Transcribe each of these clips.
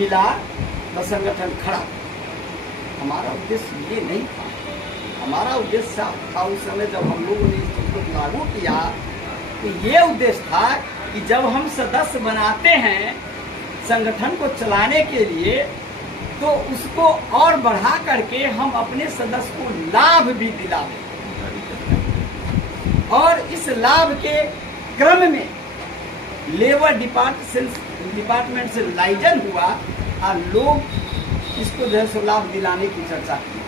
मिला तो संगठन खड़ा। हमारा उद्देश्य ये नहीं था। हमारा उद्देश्य था उस समय जब हम लोगों ने इस चीज को लागू किया तो ये उद्देश्य था कि जब हम सदस्य बनाते हैं संगठन को चलाने के लिए तो उसको और बढ़ा करके हम अपने सदस्य को लाभ भी दिलाएं। और इस लाभ के क्रम में लेबर डिपार्टमेंट से लाइजन हुआ और लोग इसको जो है लाभ दिलाने की चर्चा की।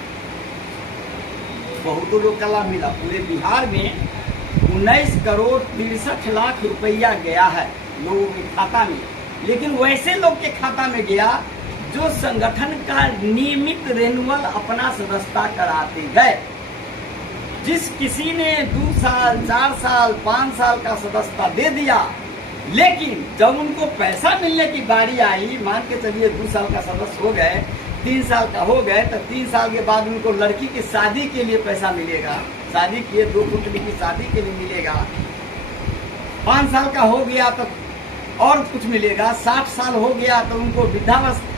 बहुत लोग का लाभ मिला। पूरे बिहार में 19 करोड़ 63 लाख रुपया गया है लोगों के खाता में, लेकिन वैसे लोग के खाता में गया जो संगठन का नियमित रेन्युअल अपना सदस्यता कराते गए। जिस किसी ने 2 साल 4 साल 5 साल का सदस्यता दे दिया, लेकिन जब उनको पैसा मिलने की बारी आई, मान के चलिए 2 साल का सदस्य हो गए, 3 साल का हो गए, तो 3 साल के बाद उनको लड़की की शादी के लिए पैसा मिलेगा, शादी किए 2 पुत्री की शादी के लिए मिलेगा। 5 साल का हो गया तो और कुछ मिलेगा। 60 साल हो गया तो उनको वृद्धावस्था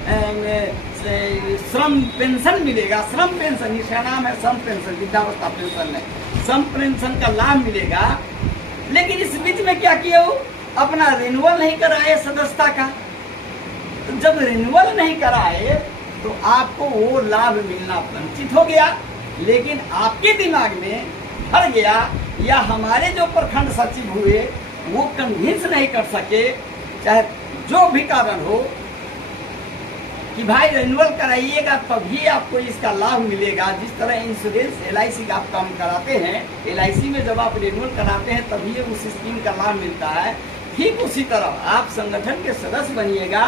श्रम पेंशन मिलेगा। श्रम पेंशन, इसका नाम है श्रम पेंशन, वृद्धावस्था पेंशन नहीं, श्रम पेंशन का लाभ मिलेगा। लेकिन इस बीच में क्या किया हो, अपना रिन्यूअल नहीं कराए सदस्यता का। तो जब रिन्यूअल नहीं कराए तो आपको वो लाभ मिलना वंचित हो गया। लेकिन आपके दिमाग में भर गया, या हमारे जो प्रखंड सचिव हुए वो कन्विंस नहीं कर सके, चाहे जो भी कारण हो, कि भाई रिन्यूअल कराइएगा तभी आपको इसका लाभ मिलेगा। जिस तरह इंश्योरेंस LIC का आप काम कराते हैं, LIC में जब आप रिन्यूअल कराते हैं तभी उस स्कीम का लाभ मिलता है। ठीक उसी तरह आप संगठन के सदस्य बनिएगा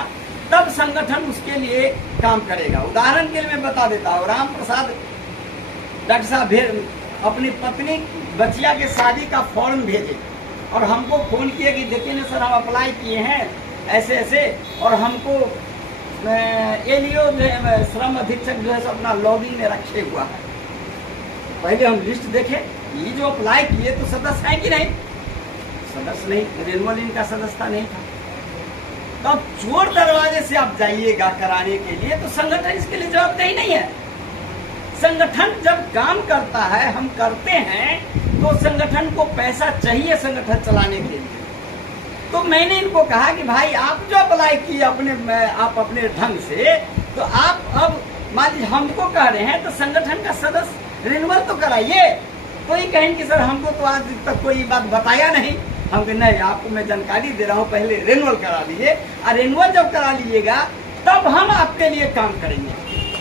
तब संगठन उसके लिए काम करेगा। उदाहरण के लिए मैं बता देता हूँ, राम प्रसाद डॉक्टर साहब अपनी पत्नी बचिया के शादी का फॉर्म भेजे और हमको फोन किया कि देखिए ना सर, हम अप्लाई किए हैं ऐसे ऐसे, और हमको एलियो श्रम अधीक्षक जो है अपना लॉगिन में रखे हुआ है। पहले हम लिस्ट देखे, ये जो अप्लाई किए तो सदस्य है कि नहीं? सदस्य नहीं, रिन्यूअल इनका सदस्यता नहीं था। तब चोर दरवाजे से आप जाइएगा कराने के लिए तो संगठन इसके लिए जवाबदेही नहीं है। संगठन जब काम करता है, हम करते हैं, तो संगठन को पैसा चाहिए संगठन चलाने के लिए। तो मैंने इनको कहा कि भाई आप जो अप्लाई किए आप अपने ढंग से, तो आप अब मान लीजिए हमको कह रहे हैं तो संगठन का सदस्य रिन्यूअल तो कराइए। तो ये कहेंगे कि सर हमको तो आज तक कोई बात बताया नहीं। हम कहें नहीं, आपको मैं जानकारी दे रहा हूँ, पहले रिन्यूअल करा लीजिए, और रिन्यूअल जब करा लीजिएगा तब हम आपके लिए काम करेंगे।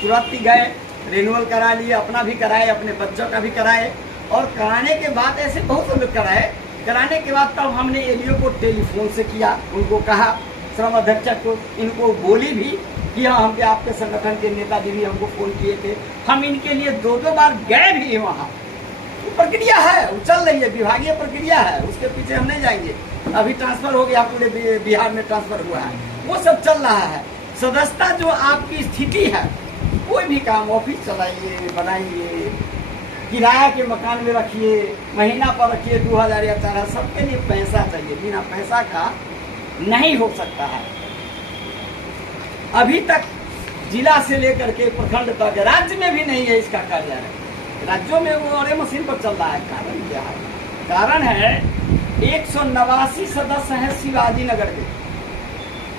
तुरंत ही गए, रिन्यूअल करा लिए, अपना भी कराए, अपने बच्चों का भी कराए, और कराने के बाद ऐसे बहुत से लोग कराए। कराने के बाद तब हमने एलियो को टेलीफोन से किया, उनको कहा, श्रम अधीक्षक को इनको बोली भी कि हाँ, हम आपके संगठन के नेताजी भी हमको फोन किए थे। हम इनके लिए 2-2 बार गए भी वहाँ। तो प्रक्रिया है, वो चल रही है, विभागीय प्रक्रिया है, उसके पीछे हम नहीं जाएंगे। अभी ट्रांसफर हो गया, पूरे बिहार में ट्रांसफर हुआ है, वो सब चल रहा है। सदस्यता जो आपकी स्थिति है, कोई भी काम, ऑफिस चलाइए, बनाइए, किराया के मकान में रखिए, महीना पर रखिए 2000 या 4000, सबके लिए पैसा चाहिए। बिना पैसा का नहीं हो सकता है। अभी तक जिला से लेकर के प्रखंड तक, राज्य में भी नहीं है इसका कार्यालय। राज्यों में वो और मशीन पर चल रहा है। कारण क्या है? कारण है 189 सदस्य हैं शिवाजी नगर के,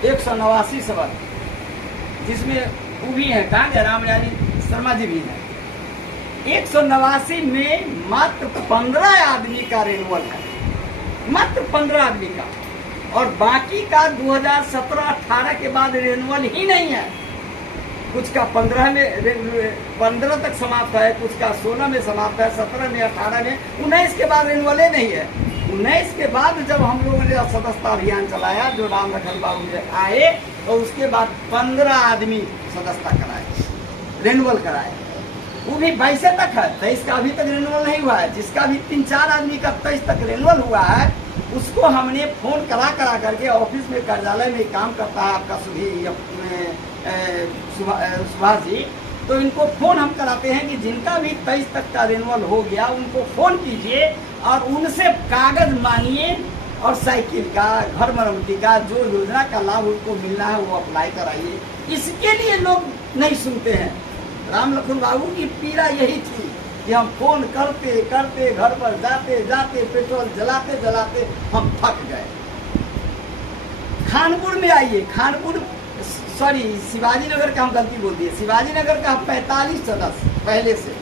189 सदस्य, जिसमें वो भी है, कहाँ जयराम यानी शर्मा जी भी है। 189 में मात्र 15 आदमी का रिन्यूअल है, मात्र 15 आदमी का, और बाकी का 2017-18 के बाद रिन्यूअल ही नहीं है। कुछ का 15 तक समाप्त है, कुछ का 16 में समाप्त है, 17 में, 18 में, 19 के बाद रिन्यूअल नहीं है। 19 के बाद जब हम लोगों ने सदस्यता अभियान चलाया, जो राम लखन बाबू आए, तो उसके बाद 15 आदमी सदस्यता कराए, रिन्यूअल कराए। वो भी 22 तक है, 23 का अभी तक रिन्यूअल नहीं हुआ है। जिसका भी 3-4 आदमी का 23 तक रिन्यूअल हुआ है, उसको हमने फोन करा करके, ऑफिस में कार्यालय में काम करता है आपका सुभाष जी, तो इनको फोन हम कराते हैं कि जिनका भी 23 तक का रिन्यूअल हो गया उनको फोन कीजिए और उनसे कागज मांगिए और साइकिल का, घर मरम्मती का, जो योजना का लाभ उनको मिलना है वो अप्लाई कराइए। इसके लिए लोग नहीं सुनते हैं। राम लखन बाबू की पीड़ा यही थी कि हम फोन करते करते, घर पर जाते जाते, पेट्रोल जलाते जलाते हम थक गए। खानपुर में आइए, खानपुर सॉरी शिवाजी नगर का हम गलती बोल दिए, शिवाजी नगर का 45 सदस्य पहले से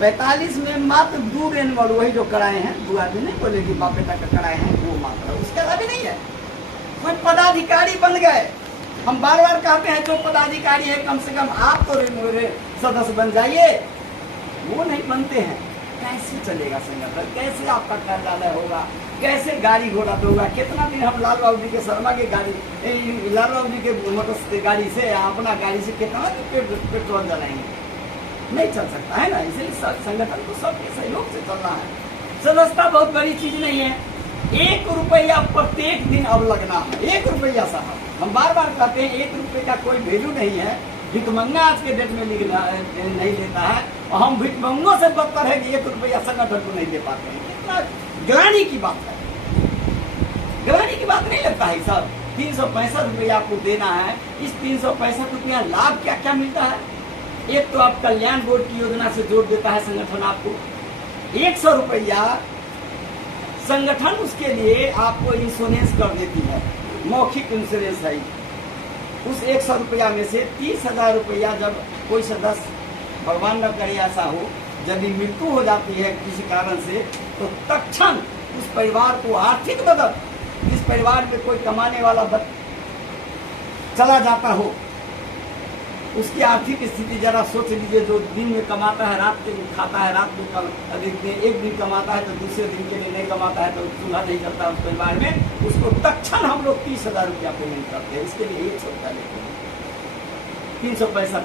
45 में मात्र 2 रेनवल वही जो कराए हैं, 2 आदमी नहीं बोले कि बाप बेटा का कराए हैं, वो मात्र, उसके अलावा भी नहीं है। कोई पदाधिकारी बन गए। हम बार बार कहते हैं जो पदाधिकारी है कम से कम आप तो सदस्य बन जाइए, वो नहीं बनते हैं। कैसे चलेगा संगठन, कैसे आपका कार्यालय होगा, कैसे गाड़ी घोड़ा होगा। कितना दिन हम लाल बाबू जी के शर्मा की गाड़ी, लाल बाबू जी के मोटर गाड़ी से, अपना गाड़ी से कितना दिन पेट्रोल जलाएंगे, नहीं चल सकता है ना। इसलिए संगठन को सबके सहयोग से चलना है। सदस्यता बहुत बड़ी चीज नहीं है, 1 रुपया प्रत्येक दिन अब लगना है। 1 रुपया साहब, हम बार बार कहते हैं 1 रुपये का कोई वैल्यू नहीं है। भिकमंगा आज के डेट में नहीं लेता है, और हम भिकमंगों से बदतर है कि 1 रुपया संगठन को नहीं दे पाते हैं। कितना ग्लानि की बात है, ग्लानि की बात नहीं लगता है सर। 365 रुपया आपको देना है, इस 365 रुपया लाभ क्या क्या मिलता है। एक तो आप कल्याण बोर्ड की योजना से जोड़ देता है संगठन आपको 100 रुपया, संगठन उसके लिए आपको इंश्योरेंस कर देती है, मौखिक इंश्योरेंस है। उस 100 रुपया में से 30,000 रुपया जब कोई सदस्य, भगवान न करे ऐसा हो, यदि मृत्यु हो जाती है किसी कारण से, तो तत्क्षण उस परिवार को आर्थिक मदद, इस परिवार में कोई कमाने वाला चला जाता हो, उसकी आर्थिक स्थिति जरा सोच लीजिए। जो दिन में कमाता है रात में खाता है, रात में एक दिन कमाता है तो दूसरे दिन के लिए नहीं कमाता है, तो चूल्हा नहीं चलता उस परिवार में, उसको तत्क्षण हम लोग 30,000 रुपया पेमेंट करते हैं। इसके लिए 100 रुपया लेते हैं, 365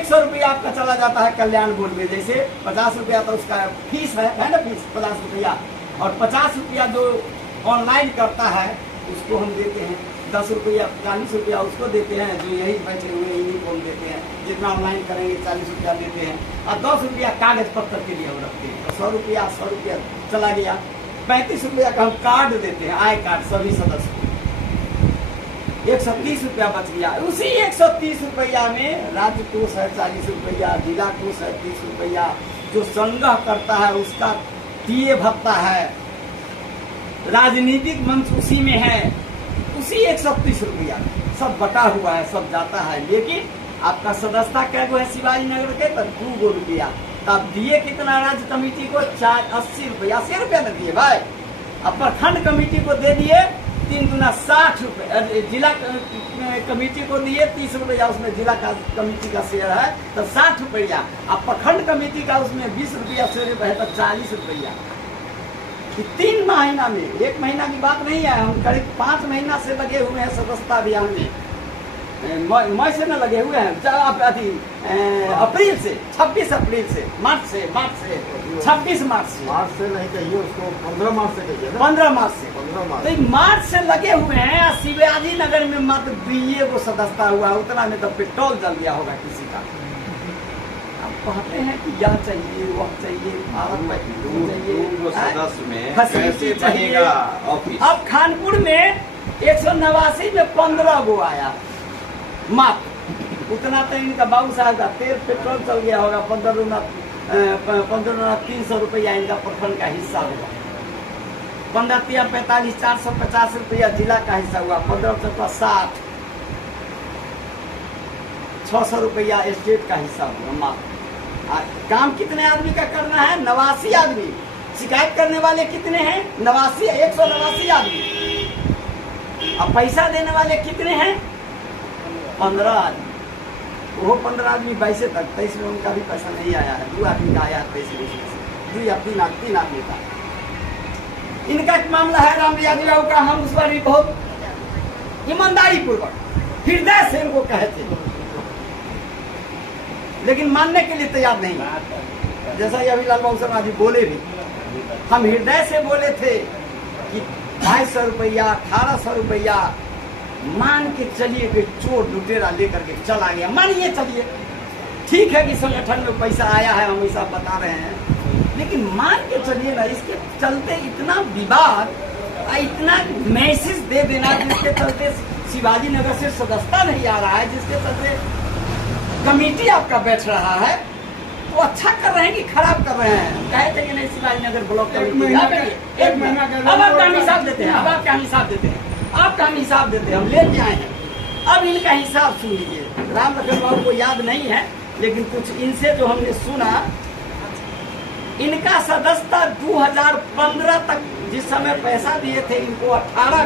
100 रुपया आपका चला जाता है कल्याण बोर्ड में। जैसे 50 रुपया तो उसका फीस है ना, फीस 50 रुपया, और 50 रुपया जो ऑनलाइन करता है उसको हम देते हैं, 10 रुपया 40 रुपया उसको देते हैं, जो यही बैठे हुए यूनिफॉर्म देते हैं। जितना ऑनलाइन करेंगे 40 रुपया देते हैं, और 10 रुपया कागज पत्र के लिए हम रखते हैं। तो 100 रुपया चला गया। 35 रुपया का हम कार्ड देते हैं, आय कार्ड सभी सदस्य को, 130 रुपया बच गया। उसी 130 रुपया में राज्य कोष है 40 रुपया, जिला कोष है 30 रुपया, जो संग्रह करता है उसका टीए भत्ता है, राजनीतिक मंच उसी में है, उसी 130 रुपया सब बटा हुआ है, सब जाता है। लेकिन आपका सदस्यता क्या है शिवाजी नगर के, तो 2 रुपया। तब दिए कितना राज्य कमेटी को, 80 रुपया, 80 रुपया न दिए भाई। अब प्रखंड कमेटी को दे दिए 3 दूना 60 रुपये, जिला कमेटी को दिए 30 रुपया, उसमें जिला का कमेटी का शेयर है तो 60 रुपया। अब प्रखंड कमेटी का उसमें 20 रुपया शेयर है तो 40 रुपया। 3 महीना में, 1 महीना की बात नहीं है, हम करीब 5 महीना से लगे हुए हैं सदस्यता अभियान में। मई से न लगे हुए हैं, अप्रैल से, 26 अप्रैल से, मार्च से 26 मार्च से नहीं कहिए उसको, 15 मार्च से कहिए, 15 मार्च से, तो मार्च से लगे हुए हैं। शिवाजी नगर में मात्र 2 को सदस्यता हुआ, उतना में तो पेट्रोल जल गया होगा किसी का। कहते हैं कि यह चाहिए, वह चाहिए, भारत में सदस्य में फैसिलिटी चाहिए। अब खानपुर में 189 में 15 गो आया मात्र, उतना तो इनका बाबू साहब का तेल पेट्रोल चल गया होगा। 15 300 रुपया इनका प्रखंड का हिस्सा होगा। 15 45 450 रुपया जिला का हिस्सा हुआ। 15 60 600 रुपया स्टेट का हिस्सा हुआ मात्र। काम कितने आदमी का करना है? 89 आदमी। शिकायत करने वाले कितने हैं? 89, 189 आदमी। अब पैसा देने वाले कितने हैं? 15 आदमी। वो 15 आदमी 22 तक, 23 में उनका भी पैसा नहीं आया है। 2 आदमी का आया है 23 में से, 2 या 3 आदमी का। इनका मामला है राम यादव का। हम उस पर भी बहुत ईमानदारी पूर्वक हृदय से इनको कहे थे, लेकिन मानने के लिए तैयार नहीं। जैसा ही अभी लाल बाबू शर्मा जी बोले भी, हम हृदय से बोले थे कि 250 रुपया 1800 रुपया मान के चलिए कि चोर लुटेरा लेकर के चला गया, मानिए चलिए ठीक है कि संगठन में पैसा आया है, हम ऐसा बता रहे हैं, लेकिन मान के चलिए ना। इसके चलते इतना विवाद इतना मैसेज दे देना जिसके चलते शिवाजी नगर से सदस्यता नहीं आ रहा है, जिसके चलते कमेटी आपका बैठ रहा है, तो अच्छा कर रहे हैं कि खराब कर रहे हैं? कहे थे कि नहीं शिवाजी नगर ब्लॉक कमेटी एक महीना अब आपका हम हिसाब देते हैं, अब आपका हम हिसाब देते हैं, आपका हम हिसाब देते हैं, हम लेके आए हैं। अब इनका हिसाब सुन लीजिए। राम लखन बाबू को याद नहीं है, लेकिन कुछ इनसे जो हमने सुना, इनका सदस्यता 2015 तक जिस समय पैसा दिए थे इनको 18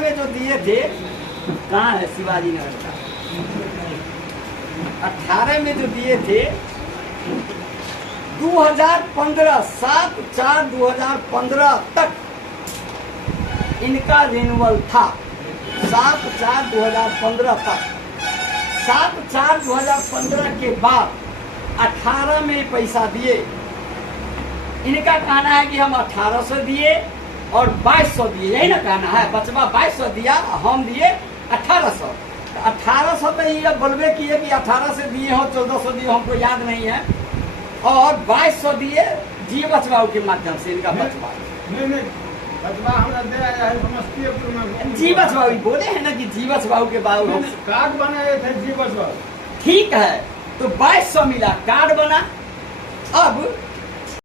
में जो दिए थे, कहाँ है शिवाजी नगर का? 18 में जो दिए थे 2015 7/4/2015 तक इनका रिन्यूअल था। 7/4/2015 तक, 7/4/2015 के बाद 18 में पैसा दिए। इनका कहना है कि हम 1800 दिए और 2200 दिए, यही ना कहना है? बचवा 2200 दिया, हम दिए 1800। 1800 तो ये बोलबे किए कि 18 से दिए हो, 1400 दिए, हमको याद नहीं है, और 2200 दिए जी बचवाओं के माध्यम से। इनका बचवा नहीं बचवा हमरा दे आया है समस्तीपुर में। जी बचवाओ बोले हैं ना कि जी बचवाओं के बाद कार्ड बनाए थे जी बचवा। ठीक है, तो 2200 मिला, कार्ड बना। अब